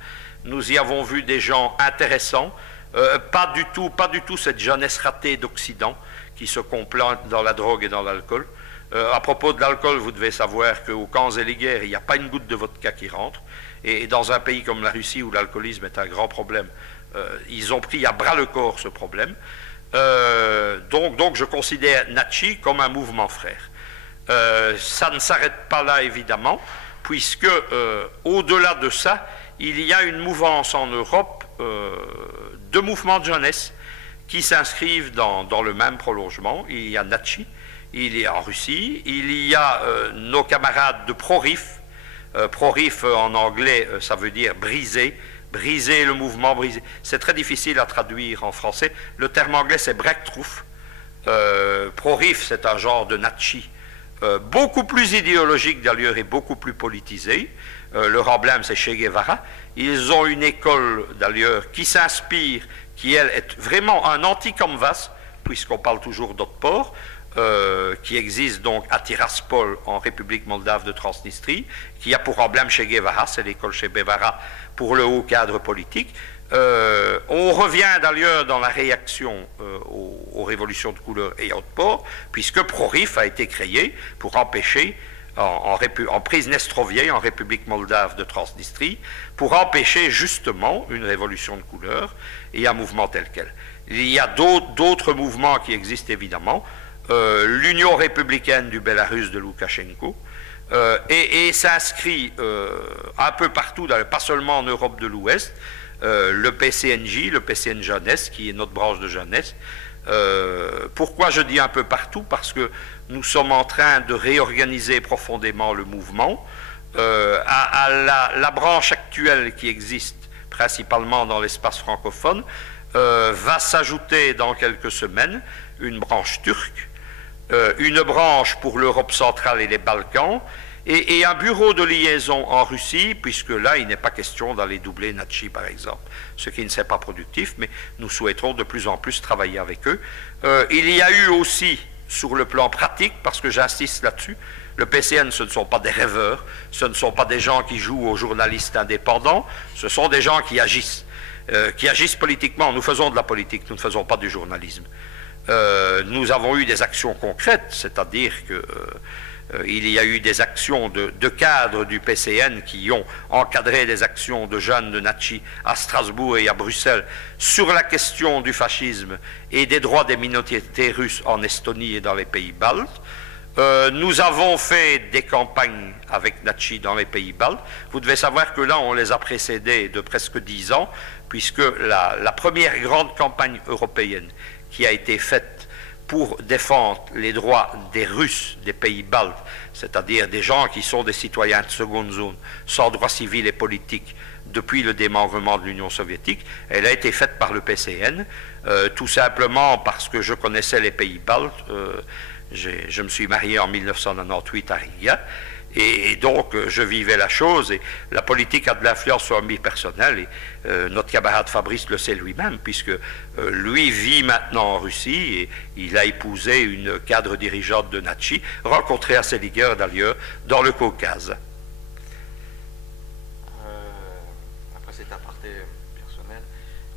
Nous y avons vu des gens intéressants. Pas du tout cette jeunesse ratée d'Occident qui se complaint dans la drogue et dans l'alcool. À propos de l'alcool, vous devez savoir qu'au camp Zeliger, il n'y a pas une goutte de vodka qui rentre. Et dans un pays comme la Russie, où l'alcoolisme est un grand problème, ils ont pris à bras le corps ce problème. Donc je considère Nachi comme un mouvement frère. Ça ne s'arrête pas là, évidemment, puisque au-delà de ça, il y a une mouvance en Europe de mouvements de jeunesse qui s'inscrivent dans le même prolongement. Il y a Nachi, il y a en Russie, il y a nos camarades de Pro-RIF. Pro-RIF en anglais, ça veut dire briser. Briser le mouvement, briser. C'est très difficile à traduire en français. Le terme anglais, c'est Breakthrough. Pro-RIF, c'est un genre de Nachi, beaucoup plus idéologique d'ailleurs et beaucoup plus politisé. Leur emblème, c'est Che Guevara. Ils ont une école d'ailleurs qui s'inspire, qui elle est vraiment un anti-canvas, puisqu'on parle toujours d'autres ports, qui existe donc à Tiraspol, en République moldave de Transnistrie, qui a pour emblème Che Guevara, c'est l'école Che Guevara pour le haut cadre politique. On revient d'ailleurs dans la réaction aux révolutions de couleur et autres ports, puisque Pro-RIF a été créé pour empêcher, en Priznestrovié, en République moldave de Transnistrie, pour empêcher justement une révolution de couleur et un mouvement tel quel. Il y a d'autres mouvements qui existent évidemment, l'Union républicaine du Bélarus de Loukachenko, et s'inscrit un peu partout, pas seulement en Europe de l'Ouest, le PCNJ, le PCN Jeunesse, qui est notre branche de jeunesse. Pourquoi je dis un peu partout? Parce que nous sommes en train de réorganiser profondément le mouvement. à la branche actuelle qui existe principalement dans l'espace francophone, va s'ajouter dans quelques semaines une branche turque, une branche pour l'Europe centrale et les Balkans, et un bureau de liaison en Russie, puisque là, il n'est pas question d'aller doubler Natchi, par exemple, ce qui ne serait pas productif, mais nous souhaiterons de plus en plus travailler avec eux. Il y a eu aussi, sur le plan pratique, parce que j'insiste là-dessus, le PCN, ce ne sont pas des rêveurs, ce ne sont pas des gens qui jouent aux journalistes indépendants, ce sont des gens qui agissent politiquement. Nous faisons de la politique, nous ne faisons pas du journalisme. Nous avons eu des actions concrètes, c'est-à-dire que il y a eu des actions de cadres du PCN qui ont encadré des actions de jeunes de Natchi à Strasbourg et à Bruxelles sur la question du fascisme et des droits des minorités russes en Estonie et dans les pays baltes. Nous avons fait des campagnes avec Natchi dans les pays baltes. Vous devez savoir que là, on les a précédés de presque 10 ans, puisque la première grande campagne européenne qui a été faite pour défendre les droits des Russes des pays baltes, c'est-à-dire des gens qui sont des citoyens de seconde zone, sans droits civils et politiques, depuis le démembrement de l'Union soviétique, elle a été faite par le PCN, tout simplement parce que je connaissais les pays baltes. Je me suis marié en 1998 à Riga, et donc je vivais la chose, et la politique a de l'influence sur ma vie personnelle, et notre camarade Fabrice le sait lui-même, puisque lui vit maintenant en Russie, et il a épousé une cadre dirigeante de Natchi, rencontrée à Seliger d'ailleurs, dans le Caucase. Après cet aparté personnel,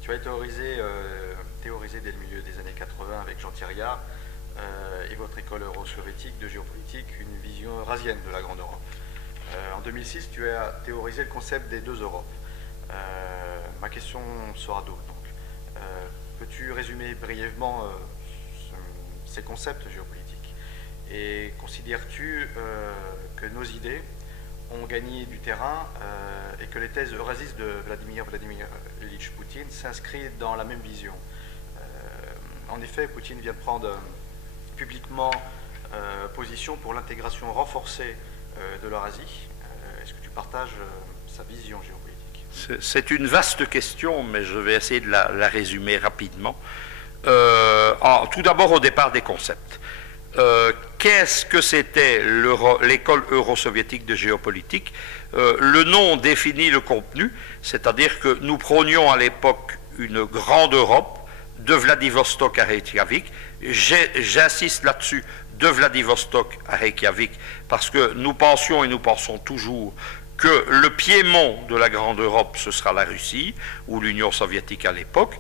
tu as théorisé dès le milieu des années 80 avec Jean Thiriard, et votre école euro-soviétique de géopolitique, une vision eurasienne de la Grande Europe. En 2006, tu as théorisé le concept des deux Europes. Ma question sera donc, peux-tu résumer brièvement ces concepts géopolitiques? Et considères-tu que nos idées ont gagné du terrain et que les thèses eurasistes de Vladimir Ilyich Poutine s'inscrivent dans la même vision? En effet, Poutine vient de prendre publiquement position pour l'intégration renforcée de l'Eurasie. Est-ce que tu partages sa vision géopolitique? C'est une vaste question, mais je vais essayer de la résumer rapidement. Tout d'abord, au départ des concepts. Qu'est-ce que c'était l'école euro-soviétique de géopolitique? Le nom définit le contenu, c'est-à-dire que nous prônions à l'époque une grande Europe, de Vladivostok à Reykjavik. J'insiste là-dessus, de Vladivostok à Reykjavik, parce que nous pensions et nous pensons toujours que le piémont de la Grande Europe, ce sera la Russie, ou l'Union soviétique à l'époque.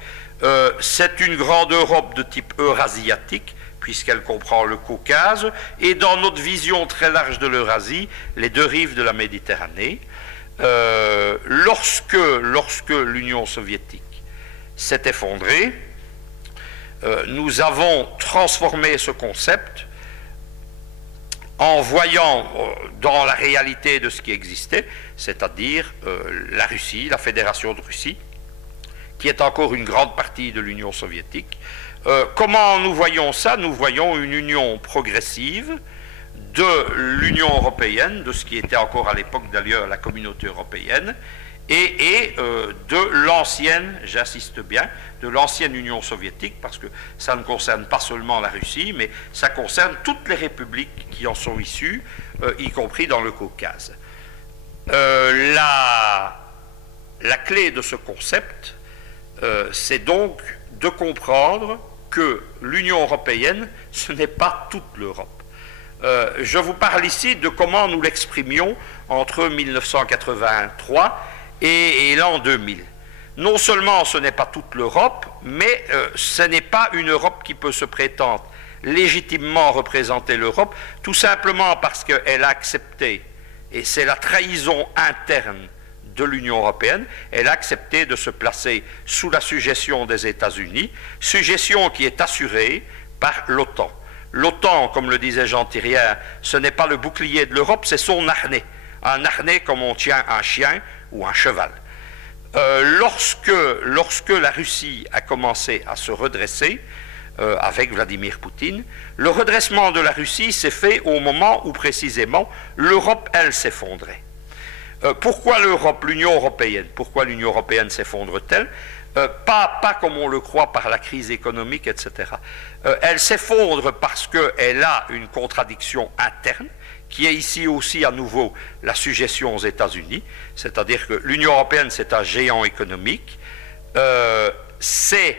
C'est une Grande Europe de type eurasiatique, puisqu'elle comprend le Caucase, et dans notre vision très large de l'Eurasie, les deux rives de la Méditerranée. Lorsque l'Union soviétique s'est effondrée, nous avons transformé ce concept en voyant dans la réalité de ce qui existait, c'est-à-dire la Russie, la Fédération de Russie, qui est encore une grande partie de l'Union soviétique. Comment nous voyons ça? Nous voyons une union progressive de l'Union européenne, de ce qui était encore à l'époque d'ailleurs la communauté européenne, et de l'ancienne, j'insiste bien, de l'ancienne Union soviétique, parce que ça ne concerne pas seulement la Russie, mais ça concerne toutes les républiques qui en sont issues, y compris dans le Caucase. La clé de ce concept, c'est donc de comprendre que l'Union européenne, ce n'est pas toute l'Europe. Je vous parle ici de comment nous l'exprimions entre 1983 et l'an 2000. Non seulement ce n'est pas toute l'Europe, mais ce n'est pas une Europe qui peut se prétendre légitimement représenter l'Europe, tout simplement parce qu'elle a accepté, et c'est la trahison interne de l'Union européenne, elle a accepté de se placer sous la suggestion des États-Unis, suggestion qui est assurée par l'OTAN. L'OTAN, comme le disait Jean Thiriard, ce n'est pas le bouclier de l'Europe, c'est son harnais. Un harnais comme on tient un chien ou un cheval. Lorsque la Russie a commencé à se redresser, avec Vladimir Poutine, le redressement de la Russie s'est fait au moment où précisément l'Europe, elle, s'effondrait. Pourquoi l'Europe, l'Union européenne? Pourquoi l'Union européenne s'effondre-t-elle? Pas comme on le croit par la crise économique, etc. Elle s'effondre parce qu'elle a une contradiction interne, qui est ici aussi à nouveau la suggestion aux États-Unis, c'est-à-dire que l'Union européenne, c'est un géant économique, c'est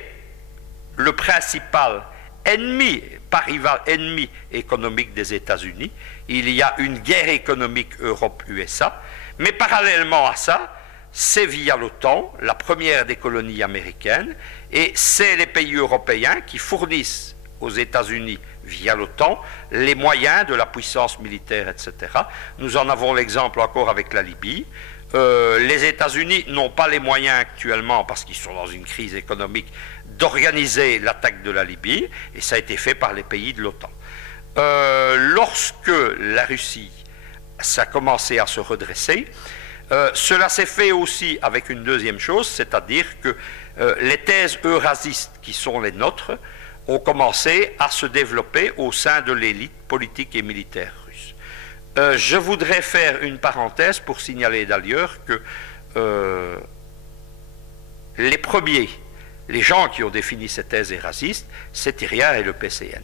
le principal ennemi, pas rival, ennemi économique des États-Unis. Il y a une guerre économique Europe-USA, mais parallèlement à ça, c'est via l'OTAN, la première des colonies américaines, et c'est les pays européens qui fournissent aux États-Unis, via l'OTAN, les moyens de la puissance militaire, etc. Nous en avons l'exemple encore avec la Libye. Les États-Unis n'ont pas les moyens actuellement, parce qu'ils sont dans une crise économique, d'organiser l'attaque de la Libye, et ça a été fait par les pays de l'OTAN. Lorsque la Russie, ça a commencé à se redresser, cela s'est fait aussi avec une deuxième chose, c'est-à-dire que les thèses eurasistes qui sont les nôtres ont commencé à se développer au sein de l'élite politique et militaire russe. Je voudrais faire une parenthèse pour signaler d'ailleurs que les premiers, les gens qui ont défini ces thèses eurasistes, c'est Thiriart et le PCN.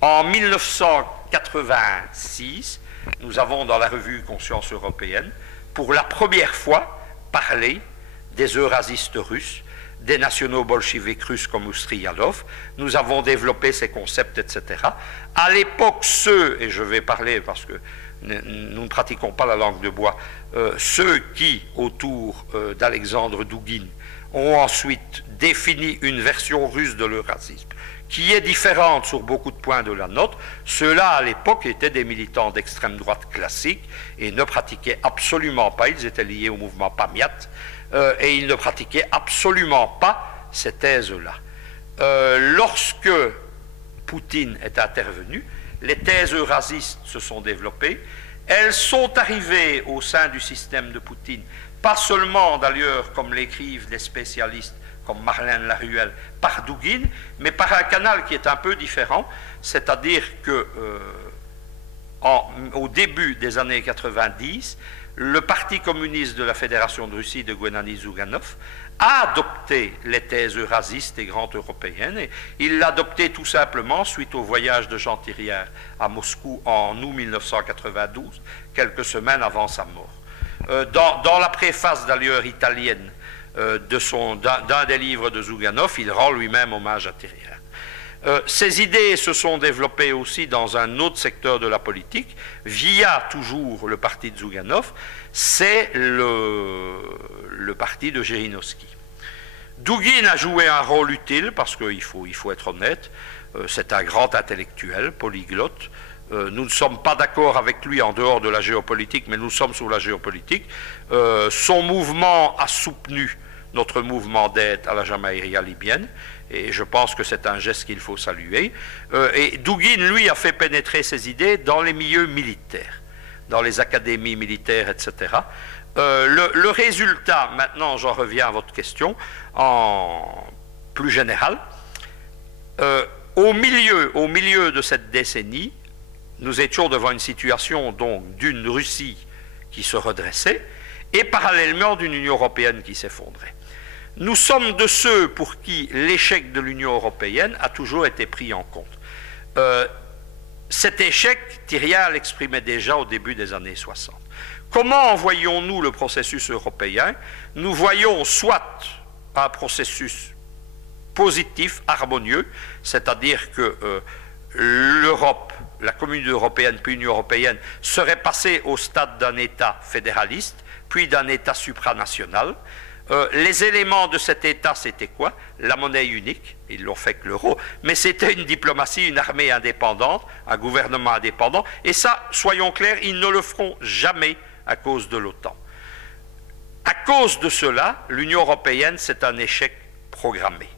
En 1986, nous avons dans la revue Conscience européenne, pour la première fois, parlé des eurasistes russes, des nationaux bolcheviques russes comme Oustrialov. Nous avons développé ces concepts, etc. À l'époque, ceux, et je vais parler parce que nous ne pratiquons pas la langue de bois, ceux qui, autour d'Alexandre Douguine, ont ensuite défini une version russe de l'eurasisme, qui est différente sur beaucoup de points de la nôtre, ceux-là, à l'époque, étaient des militants d'extrême droite classique et ne pratiquaient absolument pas, ils étaient liés au mouvement Pamiat, et ils ne pratiquaient absolument pas ces thèses-là. Lorsque Poutine est intervenu, les thèses eurasistes se sont développées, elles sont arrivées au sein du système de Poutine, pas seulement d'ailleurs, comme l'écrivent les spécialistes, comme Marlène Laruelle, par Douguine, mais par un canal qui est un peu différent, c'est-à-dire que au début des années 90, le Parti communiste de la Fédération de Russie de Guenani Zouganov a adopté les thèses eurasistes et grandes européennes, et il l'a adopté tout simplement suite au voyage de Jean Thiriart à Moscou en août 1992, quelques semaines avant sa mort. Dans la préface d'ailleurs italienne d'un des livres de Zouganov, il rend lui-même hommage à Thiriart. Ces idées se sont développées aussi dans un autre secteur de la politique, via toujours le parti de Zouganov, c'est le parti de Zhirinovsky. Douguine a joué un rôle utile, parce qu'il faut être honnête, c'est un grand intellectuel, polyglotte. Nous ne sommes pas d'accord avec lui en dehors de la géopolitique, mais nous sommes sur la géopolitique. Son mouvement a soutenu notre mouvement d'aide à la Jamaïria libyenne, et je pense que c'est un geste qu'il faut saluer. Et Douguine, lui, a fait pénétrer ses idées dans les milieux militaires, dans les académies militaires, etc. Le résultat, maintenant j'en reviens à votre question, en plus général, au milieu de cette décennie, nous étions devant une situation donc d'une Russie qui se redressait et parallèlement d'une Union européenne qui s'effondrait. Nous sommes de ceux pour qui l'échec de l'Union européenne a toujours été pris en compte. Cet échec, Thiriart l'exprimait déjà au début des années 60. Comment voyons-nous le processus européen? Nous voyons soit un processus positif, harmonieux, c'est-à-dire que l'Europe, la Communauté européenne puis l'Union européenne serait passée au stade d'un État fédéraliste, puis d'un État supranational. Les éléments de cet État, c'était quoi? La monnaie unique, ils l'ont fait avec l'euro, mais c'était une diplomatie, une armée indépendante, un gouvernement indépendant, et ça, soyons clairs, ils ne le feront jamais à cause de l'OTAN. À cause de cela, l'Union européenne, c'est un échec programmé.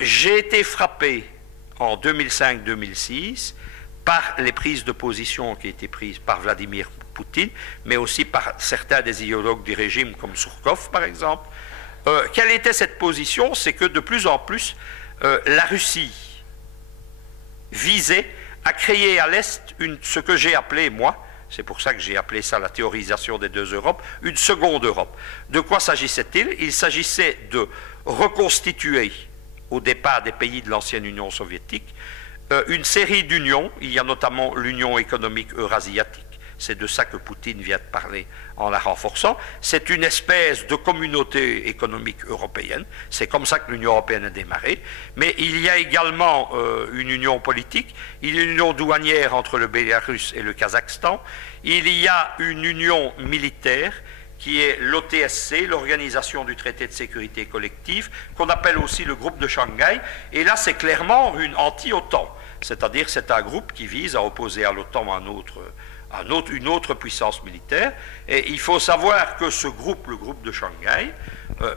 J'ai été frappé en 2005-2006 par les prises de position qui étaient prises par Vladimir Poutine, mais aussi par certains des idéologues du régime, comme Surkov par exemple. Quelle était cette position? C'est que de plus en plus, la Russie visait à créer à l'Est ce que j'ai appelé, moi, c'est pour ça que j'ai appelé ça la théorisation des deux Europes, une seconde Europe. De quoi s'agissait-il? Il s'agissait de reconstituer, au départ des pays de l'ancienne Union soviétique, une série d'unions. Il y a notamment l'Union économique eurasiatique. C'est de ça que Poutine vient de parler en la renforçant. C'est une espèce de communauté économique européenne. C'est comme ça que l'Union européenne a démarré. Mais il y a également une union politique. Il y a une union douanière entre le Bélarus et le Kazakhstan. Il y a une union militaire qui est l'OTSC, l'Organisation du traité de sécurité collective, qu'on appelle aussi le groupe de Shanghai. Et là, c'est clairement une anti-OTAN. C'est-à-dire c'est un groupe qui vise à opposer à l'OTAN une autre puissance militaire. Et il faut savoir que ce groupe, le groupe de Shanghai,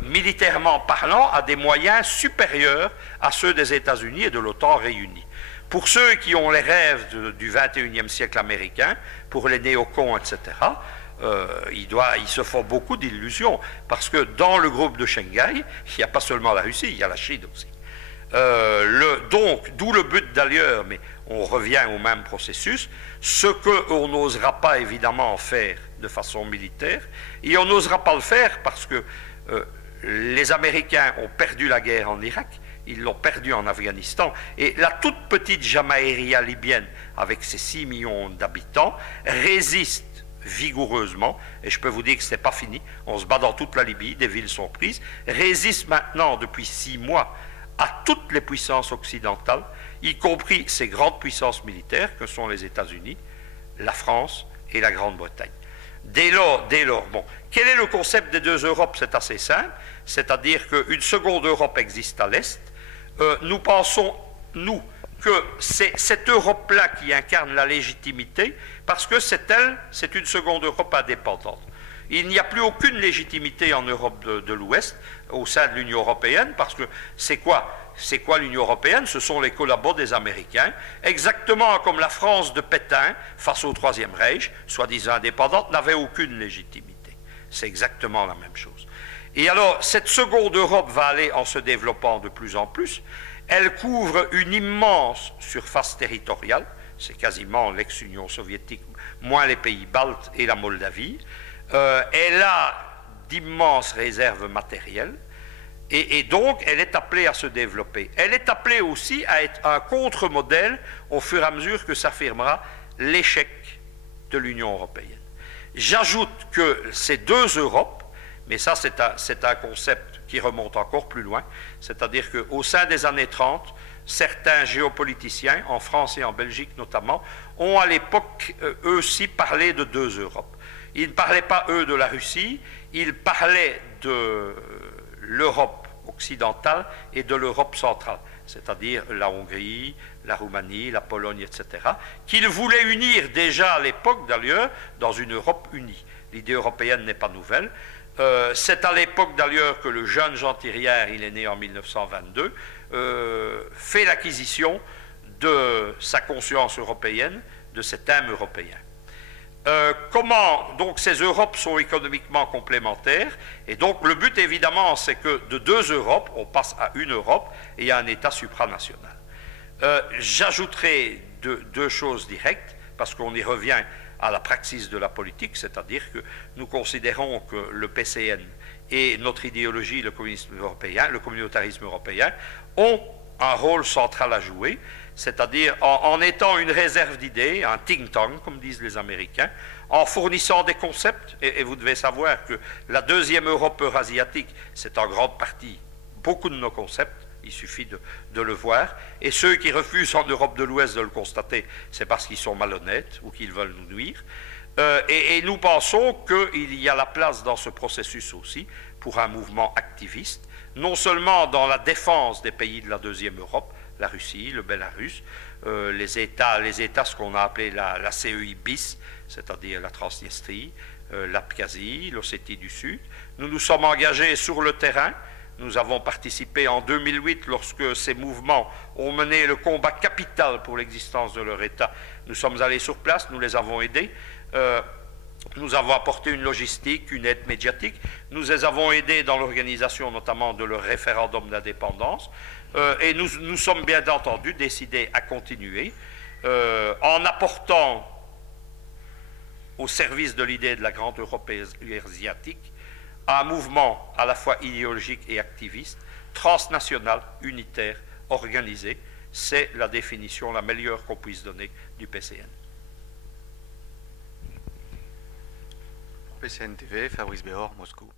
militairement parlant, a des moyens supérieurs à ceux des États-Unis et de l'OTAN réunis. Pour ceux qui ont les rêves du 21e siècle américain, pour les néocons, etc., ils se font beaucoup d'illusions, parce que dans le groupe de Shanghai, il n'y a pas seulement la Russie, il y a la Chine aussi. Donc, d'où le but d'ailleurs, mais on revient au même processus, ce qu'on n'osera pas évidemment faire de façon militaire, et on n'osera pas le faire parce que les Américains ont perdu la guerre en Irak, ils l'ont perdu en Afghanistan, et la toute petite Jamaïria libyenne, avec ses 6 millions d'habitants, résiste vigoureusement, et je peux vous dire que ce n'est pas fini, on se bat dans toute la Libye, des villes sont prises, résiste maintenant depuis 6 mois à toutes les puissances occidentales, y compris ces grandes puissances militaires que sont les États-Unis, la France et la Grande-Bretagne. Dès lors, bon, quel est le concept des deux Europes? C'est assez simple, c'est-à-dire qu'une seconde Europe existe à l'Est. Nous pensons, nous, que c'est cette Europe-là qui incarne la légitimité, parce que c'est une seconde Europe indépendante. Il n'y a plus aucune légitimité en Europe de l'Ouest, au sein de l'Union européenne, parce que c'est quoi l'Union européenne? Ce sont les collabos des Américains, exactement comme la France de Pétain, face au Troisième Reich, soi-disant indépendante, n'avait aucune légitimité. C'est exactement la même chose. Et alors, cette seconde Europe va aller en se développant de plus en plus. Elle couvre une immense surface territoriale, c'est quasiment l'ex-Union soviétique, moins les pays baltes et la Moldavie. Elle a d'immenses réserves matérielles et donc elle est appelée à se développer. Elle est appelée aussi à être un contre-modèle au fur et à mesure que s'affirmera l'échec de l'Union européenne. J'ajoute que ces deux Europes, mais ça c'est un concept qui remonte encore plus loin, c'est-à-dire qu'au sein des années 30, certains géopoliticiens, en France et en Belgique notamment, ont à l'époque eux aussi parlé de deux Europes. Ils ne parlaient pas, eux, de la Russie, ils parlaient de l'Europe occidentale et de l'Europe centrale, c'est-à-dire la Hongrie, la Roumanie, la Pologne, etc., qu'ils voulaient unir déjà à l'époque, d'ailleurs, dans une Europe unie. L'idée européenne n'est pas nouvelle. C'est à l'époque, d'ailleurs, que le jeune Jean Thirière, il est né en 1922, fait l'acquisition de sa conscience européenne, de cet âme européen. Comment donc ces Europes sont économiquement complémentaires, et donc le but évidemment c'est que de deux Europes on passe à une Europe et à un État supranational. J'ajouterai deux choses directes parce qu'on y revient à la praxis de la politique, c'est-à-dire que nous considérons que le PCN et notre idéologie, le communisme européen, le communautarisme européen, ont un rôle central à jouer, c'est-à-dire en étant une réserve d'idées, un think tank, comme disent les Américains, en fournissant des concepts, et vous devez savoir que la deuxième Europe eurasiatique, c'est en grande partie beaucoup de nos concepts, il suffit de le voir, et ceux qui refusent en Europe de l'Ouest de le constater, c'est parce qu'ils sont malhonnêtes ou qu'ils veulent nous nuire. Et nous pensons qu'il y a la place dans ce processus aussi pour un mouvement activiste, non seulement dans la défense des pays de la deuxième Europe, la Russie, le Bélarus, les États, ce qu'on a appelé la CEI bis, c'est-à-dire la Transnistrie, l'Abkhazie, l'Ossétie du Sud. Nous nous sommes engagés sur le terrain. Nous avons participé en 2008 lorsque ces mouvements ont mené le combat capital pour l'existence de leur État. Nous sommes allés sur place, nous les avons aidés. Nous avons apporté une logistique, une aide médiatique. Nous les avons aidés dans l'organisation notamment de leur référendum d'indépendance. Et nous sommes bien entendu décidés à continuer en apportant au service de l'idée de la grande Europe asiatique, un mouvement à la fois idéologique et activiste, transnational, unitaire, organisé. C'est la définition la meilleure qu'on puisse donner du PCN. PCN TV, Fabrice Béhor, Moscou.